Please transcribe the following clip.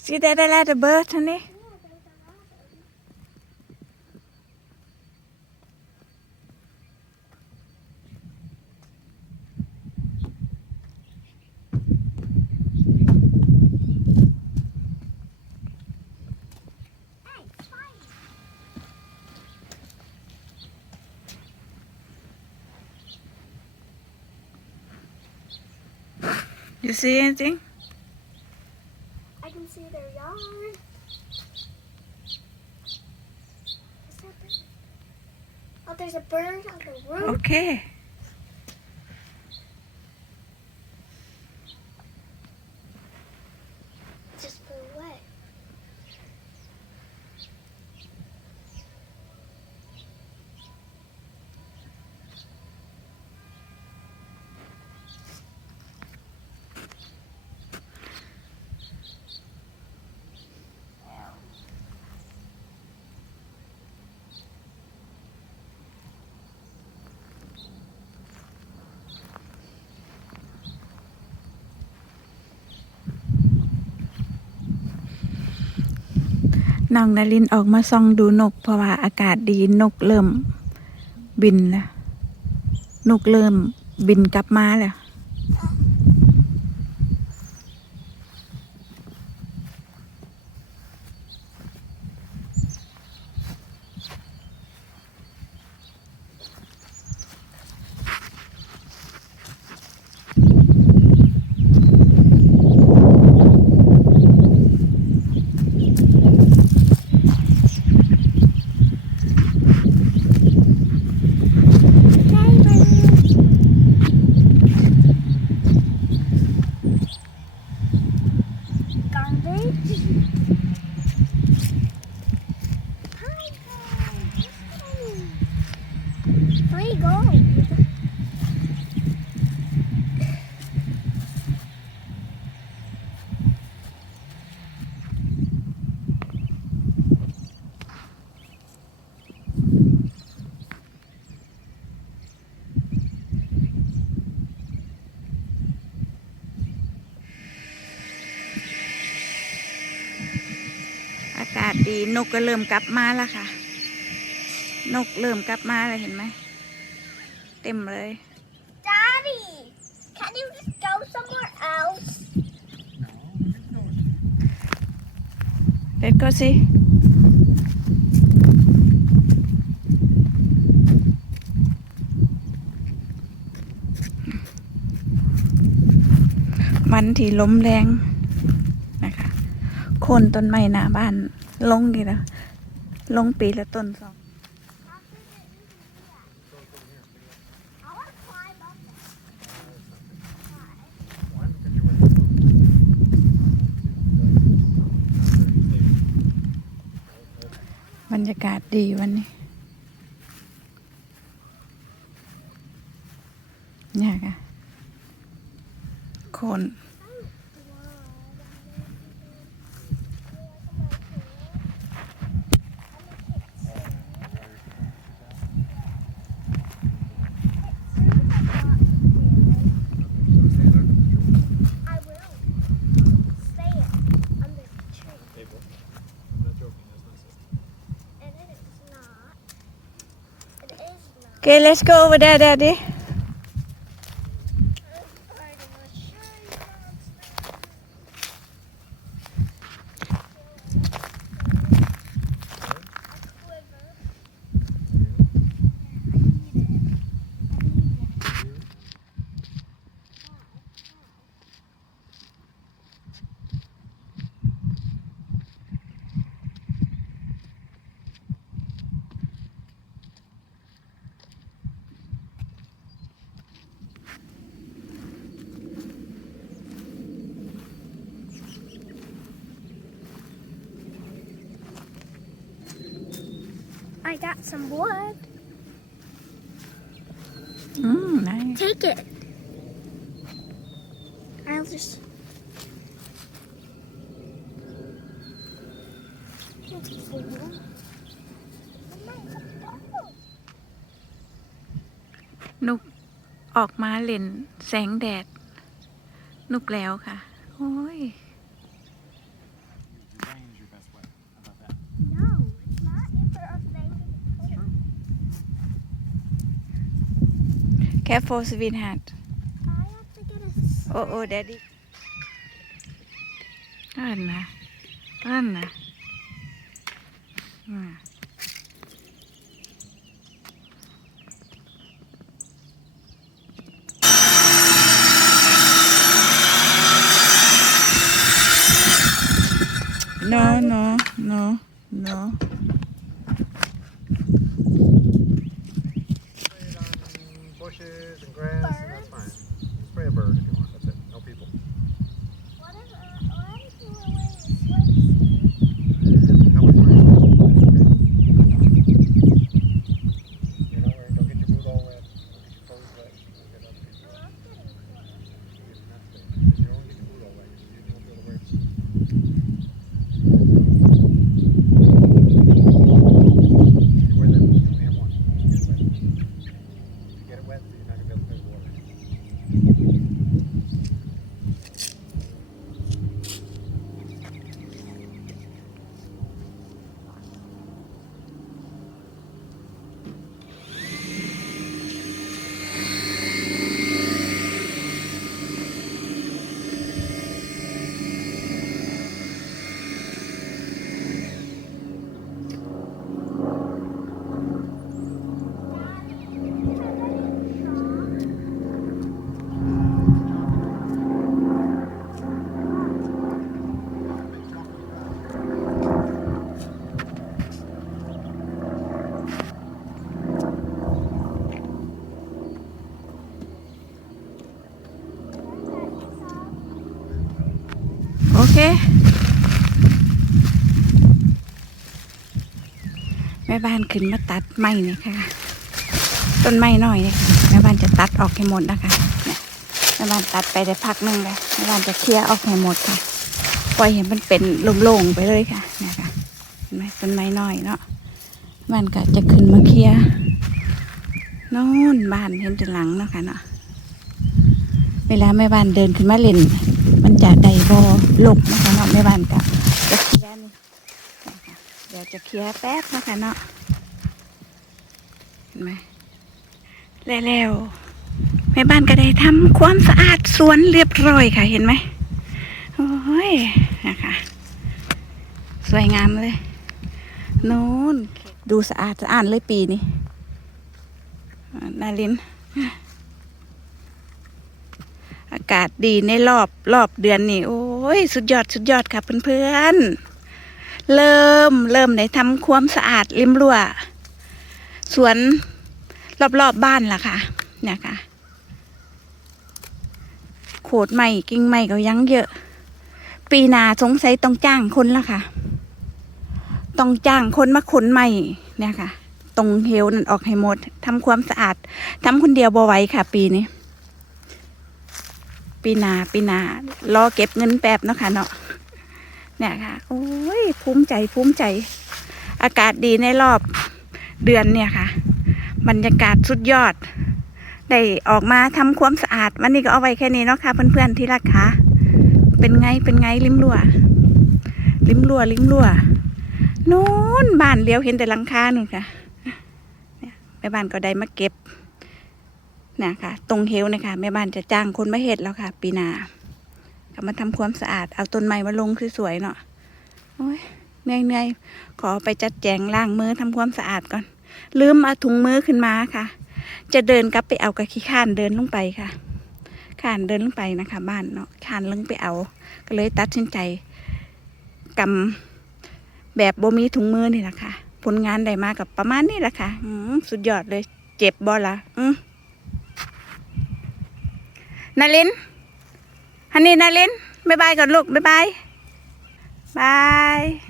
See that little bird, honey? You see anything? Oh, there's a bird on the roof. Okay. น้องนารินออกมาส่องดูนก เพราะว่าอากาศดีนกเริ่มบินแล้วนกเริ่มบินกลับมาแล้ว Garbage. Hi, guys. Free gold. อากาศ ดี นกก็เริ่มกลับมาแล้วค่ะ นกเริ่มกลับมาแล้วเห็นไหม เต็มเลย Daddy, can you just go somewhere else? เด็ดก็สิวันที่ลมแรงนะคะโคนต้นไม้หน้าบ้าน ลงดีแล้วลงปีละต้นสองบรรยากาศดีวันนี้เนี่ยค่ะคน Okay let's go over there daddy I got some wood. อืม nice Take it. I'll just. It's full. นุกออกมาเล่นแสงแดด นุกแล้วค่ะ โอ้ย careful sweetheart I have to get a. oh oh daddy นั่นนะนั่ bushes and grass, and that's fine. Spray a bird if you want. แม่บ้านขึ้นมาตัดไม้เนี่ยค่ะ ต้นไม้หน่อยเนี่ยค่ะแม่บ้านจะตัดออกให้หมดนะคะเนี่ยแม่บ้านตัดไปได้พักหนึงแล้วแม่บ้านจะเคลียร์ออกให้หมดค่ะปล่อยเห็นมันเป็นโล่งๆไปเลยค่ะเนี่ยค่ะเห็นไหมต้นไม้น้อยเนาะม่บ้านก็จะขึ้นมาเคลียร์โน่นบ้านเห็นแต่หลังเนาะค่ะเนาะ เวลาแม่บ้านเดินขึ้นมาเล่น มันจะได้บ่หลบนะคะเนาะแม่บ้านก็จะเคลียร์นี่เดี๋ยวจะเคลียร์แป๊บนะคะเนาะเห็นไหมแล้วๆแม่บ้านก็ได้ทำความสะอาดสวนเรียบร้อยค่ะเห็นไหมโอ้ยนะคะสวยงามเลยโน้นดูสะอาดสะอาดเลยปีนี้อ่านาลินากาศดีในรอบรอบเดือนนี่โอ้ยสุดยอดสุดยอดค่ะเพื่อนๆ เริ่มเริ่มได้ทำความสะอาดริมรั้วสวนรอบๆบบ้านล่ะค่ะ เนี่ยค่ะ โขดใหม่กิ่งใหม่ก็ยังเยอะ ปีหนาสงสัยต้องจ้างคนละค่ะ ต้องจ้างคนมาขนใหม่เนี่ยค่ะ ตรงเฮวนั่นออกให้หมดทำความสะอาดทำคนเดียวบ่ไหวค่ะ ปีนี้ ปีนาปีนารอเก็บเงินแป๊บเนาะค่ะเนาะเนี่ยค่ะโอ้ยภูมิใจภูมิใจ อากาศดีในรอบเดือนเนี่ยค่ะ บรรยากาศสุดยอด ได้ออกมาทำความสะอาดวันนี้ก็เอาไว้แค่นี้เนาะค่ะเพื่อนๆที่รักค่ะเป็นไงเป็นไงริมรั้วริมรั้วริมรั้วนู้นบ้านเลี้ยวเห็นแต่หลังคาหนู่นค่ะเนี่ยแม่บ้านก็ได้มาเก็บ นะคะตรงเฮลนะคะแม่บ้านจะจ้างคนมาเห็ดแล้วค่ะ ปีนาก็มาทำความสะอาดเอาต้นไม้มาลงสวยๆเนาะโอ้ยเหนื่อยๆขอไปจัดแจงล้างมือทำความสะอาดก่อน ลืมเอาถุงมือขึ้นมาค่ะ จะเดินกลับไปเอากระขี้ข้านเดินลงไปค่ะข้านเดินลงไปนะคะ บ้านเนาะข้านลงไปเอา ก็เลยตัดสินใจกำแบบโบมีถุงมือนี่แหละค่ะ ผลงานได้มากับประมาณนี้แหละค่ะอืสุดยอดเลย เจ็บบอละอืม นาลินฮันนี่นาลินบ๊ายบายก่อนลูกบ๊ายบายบาย